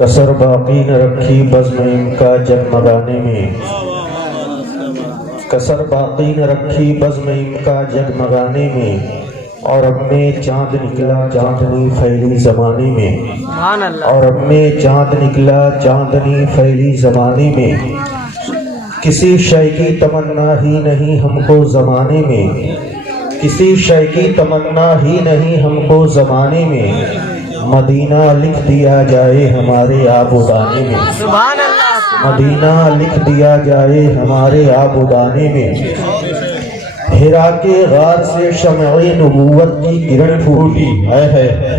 کسر باقی نہ رکھی بزم ان کا جگمگانے میں، کسر باقی نہ رکھی بزم ان کا جگمگانے میں، اور اب میں چاند نکلا چاندنی پھیلی زمانے میں، اور اب میں چاند نکلا چاندنی پھیلی زمانے میں، کسی شے کی تمنا ہی نہیں ہم کو زمانے میں، کسی شے کی تمنا ہی نہیں ہم کو زمانے میں، مدینہ لکھ دیا جائے ہمارے آب و دانے میں، مدینہ لکھ دیا جائے ہمارے آب و دانے میں، ہرا کے غار سے شمع نبوت کی کرن پھوٹی،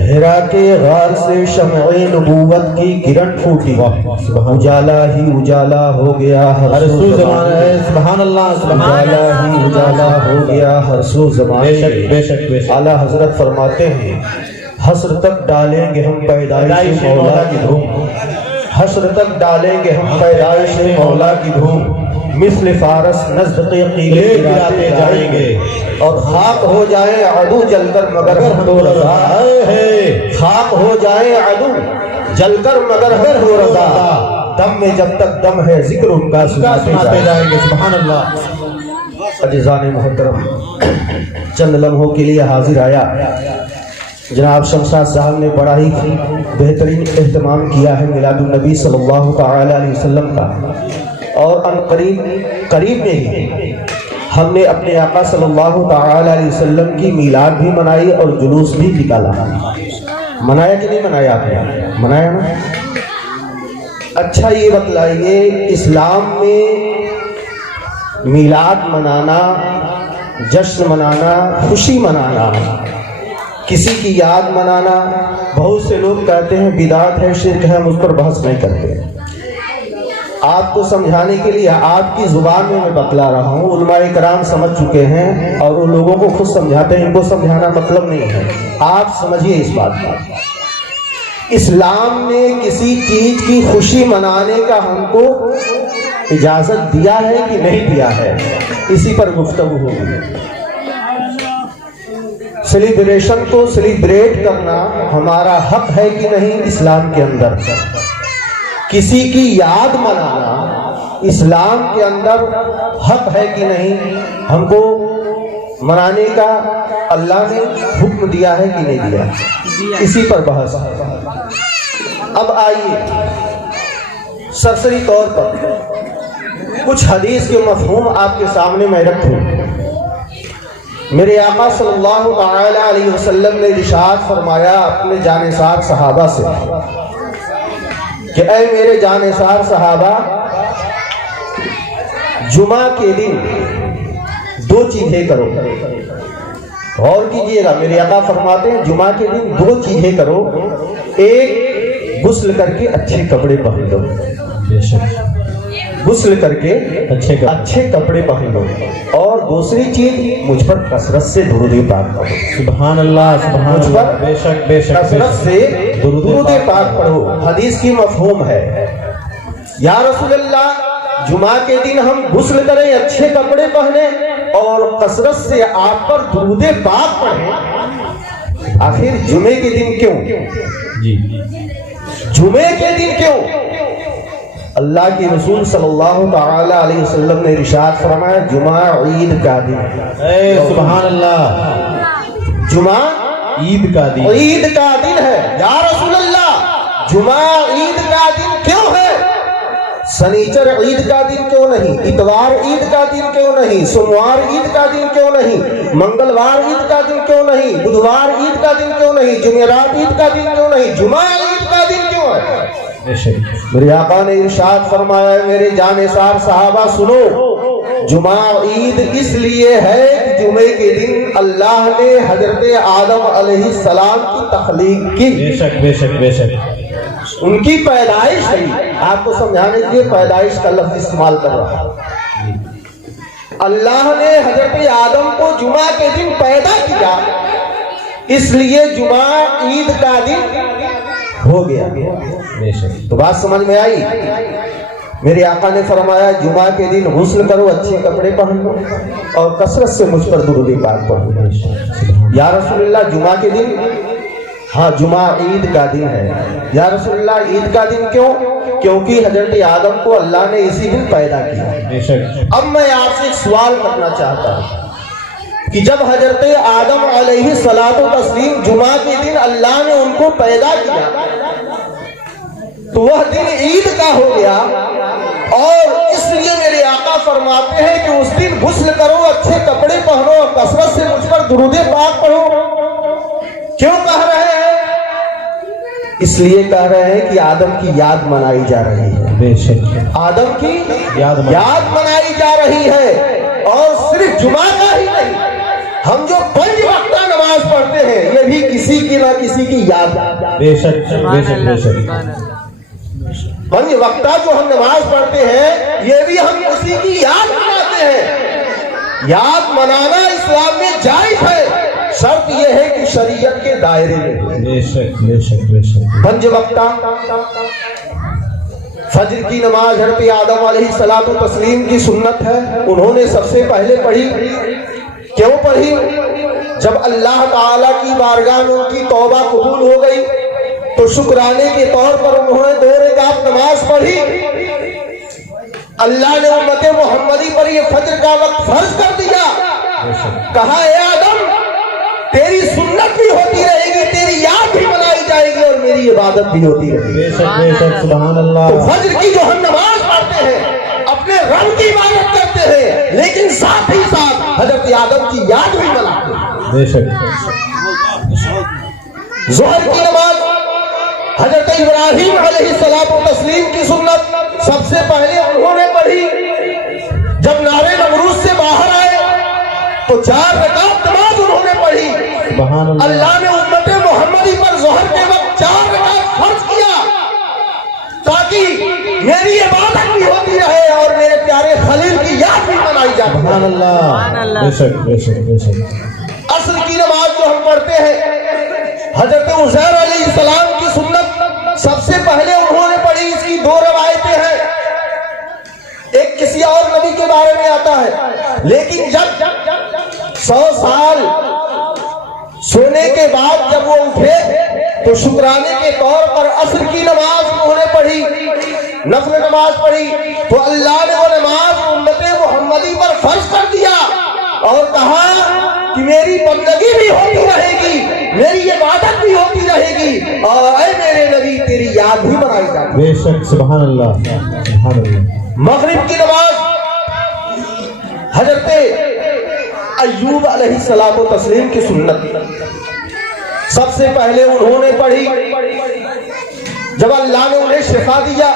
ہرا کے غار سے شمع نبوت کی کرن پھوٹی، اجالا ہی اجالا ہو گیا ہر سو زمانے میں، سبحان اللہ، اجالا ہی اجالا ہو گیا ہر سو زمانے میں۔ اعلیٰ حضرت فرماتے ہیں حسر تک ڈالیں گے ہم پیدائش مولا کی دھوم، حسر تک ڈالیں گے ہم پیدائش مولا کی دھوم، مثل فارس نزد قیلے گراتے جائیں گے، اور خاک ہو جائے عدو جل کر مگر ہم تو رضا، خاک ہو جائے عدو جل کر مگر ہم تو رضا، دم میں جب تک دم ہے ذکر ان کا سناتے جائیں گے۔ سبحان اللہ۔ عزیزان محترم، چند لمحوں کے لیے حاضر آیا، جناب شمشاد صاحب نے بڑا ہی بہترین اہتمام کیا ہے میلاد النبی صلی اللہ تعالی علیہ وسلم کا، اور ان قریب میں ہی ہم نے اپنے آقا صلی اللہ تعالی علیہ وسلم کی میلاد بھی منائی اور جلوس بھی نکالا۔ منایا کہ نہیں منایا؟ آپ نے منایا نا؟ اچھا یہ بتلائیے، اسلام میں میلاد منانا، جشن منانا، خوشی منانا، کسی کی یاد منانا، بہت سے لوگ کہتے ہیں بدعت ہے، شرک ہے، ہم اس پر بحث نہیں کرتے۔ آپ کو سمجھانے کے لیے آپ کی زبان میں بتلا رہا ہوں، علماء کرام سمجھ چکے ہیں اور ان لوگوں کو خود سمجھاتے ہیں، ان کو سمجھانا مطلب نہیں ہے۔ آپ سمجھیے اس بات کا، اسلام نے کسی چیز کی خوشی منانے کا ہم کو اجازت دیا ہے کہ نہیں دیا ہے، اسی پر گفتگو ہوگی۔ سیلیبریشن کو سیلیبریٹ کرنا ہمارا حق ہے کہ نہیں اسلام کے اندر؟ کسی کی یاد منانا اسلام کے اندر حق ہے کہ نہیں؟ ہم کو منانے کا اللہ نے حکم دیا ہے کہ نہیں دیا؟ اسی پر بحث۔ اب آئیے سرسری طور پر کچھ حدیث کے مفہوم آپ کے سامنے میں رکھوں۔ میرے آقا صلی اللہ تعالی علیہ وسلم نے ارشاد فرمایا اپنے جانثار صحابہ سے کہ اے میرے جانثار صحابہ، جمعہ کے دن دو چیزیں کرو۔ غور کیجئے گا، میرے آقا فرماتے ہیں جمعہ کے دن دو چیزیں کرو، ایک غسل کر کے اچھے کپڑے پہن لو، غسل کر کے اچھے کپڑے پہن لو، اور دوسری چیز مجھ پر کثرت سے درود پاک پڑھو۔ سبحان اللہ، سبحان اللہ، بے شک بے شک، کثرت سے درود پاک پڑھو۔ حدیث کی مفہوم ہے، یا رسول اللہ جمعہ کے دن ہم غسل کریں، اچھے کپڑے پہنیں اور کثرت سے آپ پر درود پاک پڑھیں، آخر جمعے کے دن کیوں؟ جی جمعے کے دن کیوں؟ اللہ کے رسول صلی اللہ تعالی علیہ وسلم نے ارشاد فرمایا جمعہ عید کا دن ہے۔ سبحان اللہ، جمعہ عید کا دن، عید کا دن ہے۔ یا رسول اللہ جمعہ عید کا دن کیوں ہے؟ سنیچر عید کا دن کیوں نہیں؟ اتوار عید کا دن کیوں نہیں؟ سوموار عید کا دن کیوں نہیں؟ منگلوار عید کا دن کیوں نہیں؟ بدھوار عید کا دن کیوں نہیں؟ جمعرات عید کا دن کیوں نہیں؟ جمعہ عید کا دن کیوں ہے؟ میرے آقا نے ارشاد فرمایا میرے جانثار صحابہ سنو، جمعہ عید اس لیے ہے کہ جمعے کے دن اللہ نے حضرت آدم علیہ السلام کی تخلیق کی۔ بے شک بے شک بے شک، ان کی پیدائش ہے۔ آپ کو سمجھانے کے لیے پیدائش کا لفظ استعمال کر رہا ہوں۔ اللہ نے حضرت آدم کو جمعہ کے دن پیدا کیا، اس لیے جمعہ عید کا دن ہو گیا۔ تو بات سمجھ میں آئی؟ میرے آقا نے فرمایا جمعہ کے دن غسل کرو، اچھے کپڑے پہن لو اور کثرت سے مجھ پر درود پاک پڑھو۔ یا رسول اللہ جمعہ کے دن ہاں جمعہ عید کا دن ہے۔ یا رسول اللہ عید کا دن کیوں؟ کیونکہ حضرت آدم کو اللہ نے اسی دن پیدا کیا۔ اب میں آپ سے ایک سوال کرنا چاہتا ہوں کہ جب حضرت آدم علیہ الصلوۃ والتسلیم جمعہ کے دن اللہ نے ان کو پیدا کیا تو وہ دن عید کا ہو گیا، اور اس لیے میرے آقا فرماتے ہیں کہ اس دن غسل کرو، اچھے کپڑے پہنو اور کثرت سے مجھ پر درود پاک پڑھو۔ کیوں کہہ رہے ہیں؟ اس لیے کہہ رہے ہیں کہ آدم کی یاد منائی جا رہی ہے۔ بے شک آدم کی یاد منائی جا رہی ہے، اور صرف جمعہ کا ہی نہیں، ہم جو 5 وقتہ نماز پڑھتے ہیں یہ بھی کسی کی نہ کسی کی یاد۔ بے شک بے شک بے شک 5 وقتہ جو ہم نماز پڑھتے ہیں یہ بھی ہم کسی کی یاد مناتے ہیں۔ یاد منانا اسلام میں جائز ہے، شرط یہ ہے کہ شریعت کے دائرے میں۔ بے شک بے شک بے شک 5 وقتہ فجر کی نماز حضرت آدم علیہ الصلوۃ والتسلیم کی سنت ہے، انہوں نے سب سے پہلے پڑھی۔ کیوں پڑھی؟ جب اللہ تعالیٰ کی بارگاہ میں ان کی توبہ قبول ہو گئی تو شکرانے کے طور پر انہوں نے 2 رکعت نماز پڑھی۔ اللہ نے امت محمدی پر یہ فجر کا وقت فرض کر دیا، کہا اے آدم تیری سنت بھی ہوتی رہے گی، تیری یاد بھی منائی جائے گی، اور میری عبادت بھی ہوتی رہے گی۔ سبحان اللہ۔ تو فجر کی جو ہم نماز پڑھتے ہیں اپنے رب کی عبادت کرتے ہیں، لیکن ساتھ ہی ساتھ حضرت آدم کی یاد بھی مناتے ہیں۔ بے شک۔ ظہر کی نماز حضرت ابراہیم علیہ السلام کی سنت سب سے پہلے انہوں نے پڑھی۔ جب نار نمرود سے باہر آئے تو 4 رکعت نماز انہوں نے پڑھی۔ اللہ نے امت محمدی پر ظہر کے وقت 4 رکعت فرض کیا تاکہ میری عبادت بھی ہوتی رہے اور میرے پیارے خلیل کی یاد بھی منائی جاتی۔ سبحان اللہ۔ بے شک بے شک بے شک۔ عصر کی نماز جو ہم پڑھتے ہیں حضرت عزیر علیہ السلام کی سنت سب سے پہلے انہوں نے پڑھی۔ اس کی 2 روایتیں ہیں، ایک کسی اور نبی کے بارے میں آتا ہے، لیکن جب 100 سال سونے کے بعد جب وہ اٹھے تو شکرانے کے طور پر عصر کی نماز انہوں نے پڑھی، نفل نماز پڑھی، تو اللہ نے وہ نماز امت محمدی پر فرض کر دیا اور کہا کہ میری بندگی بھی ہوتی رہے گی، میری عبادت بھی ہوتی رہے گی، اور اے میرے نبی تیری یاد بھی منائی جائے گی۔ بے شک سبحان اللہ سبحان اللہ۔ مغرب کی نماز حضرت ایوب علیہ السلام کی سنت سب سے پہلے انہوں نے پڑھی۔ جب اللہ نے انہیں شفا دیا،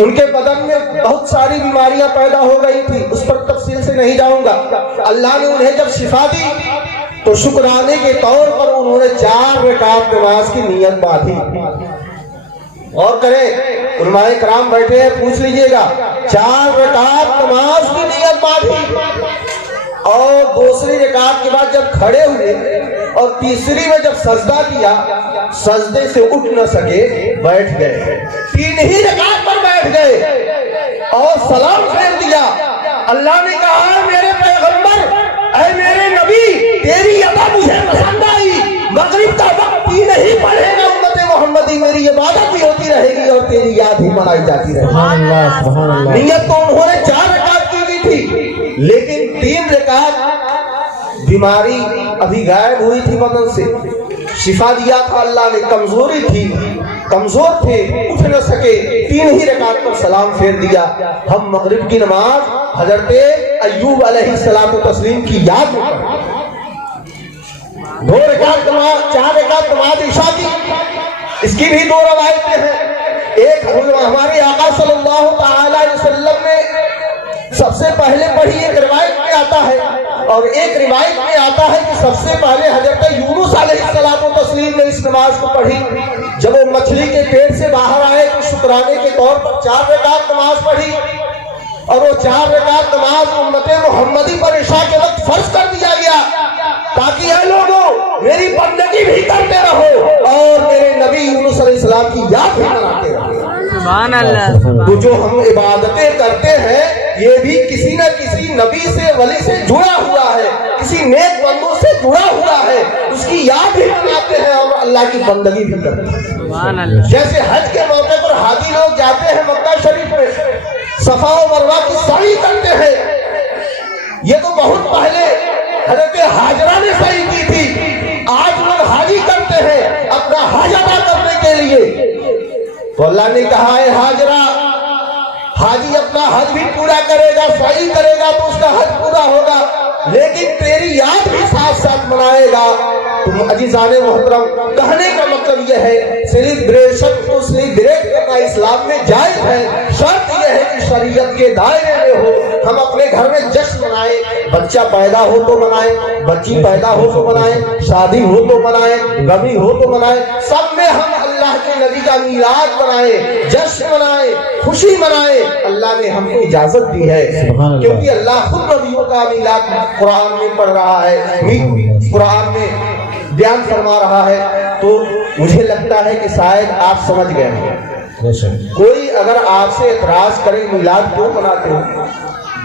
ان کے بدن میں بہت ساری بیماریاں پیدا ہو گئی تھی، اس پر تفصیل سے نہیں جاؤں گا۔ اللہ نے انہیں جب شفا دی تو شکرانے کے طور پر انہوں نے 4 رکعت نماز کی نیت باندھی۔ اور کریں علماء کرام بیٹھے ہیں، پوچھ لیجئے گا، 4 رکعت نماز کی نیت باندھی اور دوسری رکعت کے بعد جب کھڑے ہوئے اور تیسری میں جب سجدہ کیا، سجدے سے اٹھ نہ سکے، بیٹھ گئے، 3 ہی رکعت پر بیٹھ گئے اور سلام پھیر دیا۔ اللہ نے کہا اے میرے پیغمبر، اے میرے نبی تیری ادا مجھے پسند آئی، مغرب کا وقت 3 ہی پڑھے گا امت محمدی، میری عبادت بھی ہوتی رہے گی اور تیری یاد بھی منائی جاتی رہے گی۔ سبحان اللہ سبحان اللہ۔ نیت تو انہوں نے 4 رکعت کی تھی، لیکن 3 رکعت بیماری ابھی غائب ہوئی تھی بدن سے، شفا دیا تھا اللہ نے، کمزوری تھی، کمزور تھے، اٹھ نہ سکے، 3 ہی رکعت پر سلام پھیر دیا۔ ہم مغرب کی نماز حضرت ایوب علیہ السلام کی یاد میں پڑھتے ہیں۔ 2 رکعت نماز، 4 رکعت نماز عشاء کی، اس کی بھی 2 روایتیں ہیں۔ ایک ہمارے آقا صلی اللہ تعالی علیہ وسلم نے سب سے پہلے پڑھی، ایک روایت میں آتا ہے، اور ایک روایت میں آتا ہے کہ سب سے پہلے حضرت یونس علیہ السلام نے اس نماز کو پڑھی۔ جب وہ مچھلی کے پیٹ سے باہر آئے تو شکرانے کے طور پر 4 رکعت نماز پڑھی، اور وہ 4 رکعت نماز امت محمدی پر عشاء کے وقت فرض کر دیا گیا تاکہ اے لوگوں میری بندگی بھی کرتے رہو اور میرے نبی یونس علیہ السلام کی یاد بھی مناتے رہو۔ سبحان اللہ۔ تو جو ہم عبادتیں کرتے ہیں یہ بھی کسی نہ کسی نبی سے، ولی سے جڑا ہوا ہے۔ کسی نیک بندوں سے جڑا ہوا ہے اس کی یاد بھی مناتے ہیں اور اللہ کی بندگی بھی کرتے ہیں. جیسے حج کے موقع پر حاجی لوگ جاتے ہیں مکہ شریف میں صفا و مروہ کی سعی کرتے ہیں. یہ تو بہت پہلے حضرت ہاجرہ نے سعی کی تھی، آج لوگ حاجی کرتے ہیں اپنا حج ادا کرنے کے لیے. تو اللہ نے کہا ہے ہاجرہ، حاجی اپنا حج بھی پورا کرے گا، سعی کرے گا تو اس کا حج پورا ہوگا، لیکن تیری یاد بھی ساتھ ساتھ منائے گا. تم عزیزان محترم، کہنے کا مطلب یہ ہے سیلیبریشن کو سیلیبریٹ کرنا اسلام میں جائز ہے. شرط یہ ہے کہ شریعت کے دائرے میں ہو. ہم اپنے گھر میں جشن منائیں، بچہ پیدا ہو تو منائیں، بچی پیدا ہو تو منائیں، شادی ہو تو منائیں، غمی ہو تو منائیں، سب میں ہم اللہ کے نبی کا میلاد منائیں، جشن منائیں، خوشی منائیں. اللہ نے ہم کو اجازت دی ہے کیونکہ اللہ خود نبیوں کا میلاد قرآن میں پڑھ رہا ہے، قرآن میں بیان فرما رہا ہے. تو مجھے لگتا ہے کہ شاید آپ سمجھ گئے ہیں. کوئی اگر آپ سے اعتراض کرے میلاد کیوں مناتے ہو،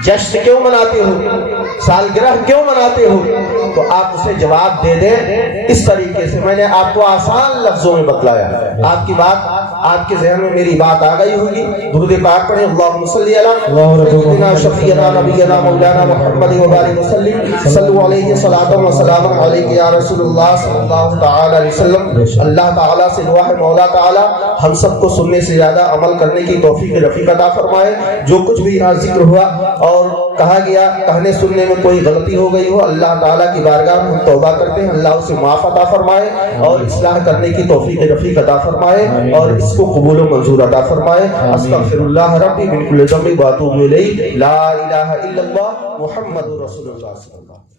جشن کیوں مناتے ہو، سالگرہ کیوں مناتے ہو، تو آپ اسے جواب دے دیں اس طریقے سے. میں نے آپ کو آسان لفظوں میں بتلایا، آپ کی بات، آپ کے ذہن میں میری بات آ گئی ہوگی. درود پاک پڑھیں. اللہم صلی علی سیدنا شفیعنا نبینا مولانا محمد وبارک وسلم. صلو علیہ صلاۃ و سلام علیک یا رسول اللہ صلی اللہ تعالی علیہ وسلم. اللہ تعالیٰ سے دعا ہے مولا تعالیٰ ہم سب کو سننے سے زیادہ عمل کرنے کی توفیق رفیق عطا فرمائے. جو کچھ بھی یہاں ذکر ہوا اور کہا گیا، کہنے سننے میں کوئی غلطی ہو گئی ہو، اللہ تعالیٰ کی بارگاہ میں ہم توبہ کرتے ہیں، اللہ اسے معاف عطا فرمائے اور اصلاح کرنے کی توفیق رفیق عطا فرمائے اور اس کو قبول و منظور عطا فرمائے. استغفر اللہ ربی من کل ذنب و اتوب الیہ. لا الہ الا اللہ محمد رسول اللہ صلی اللہ علیہ وسلم.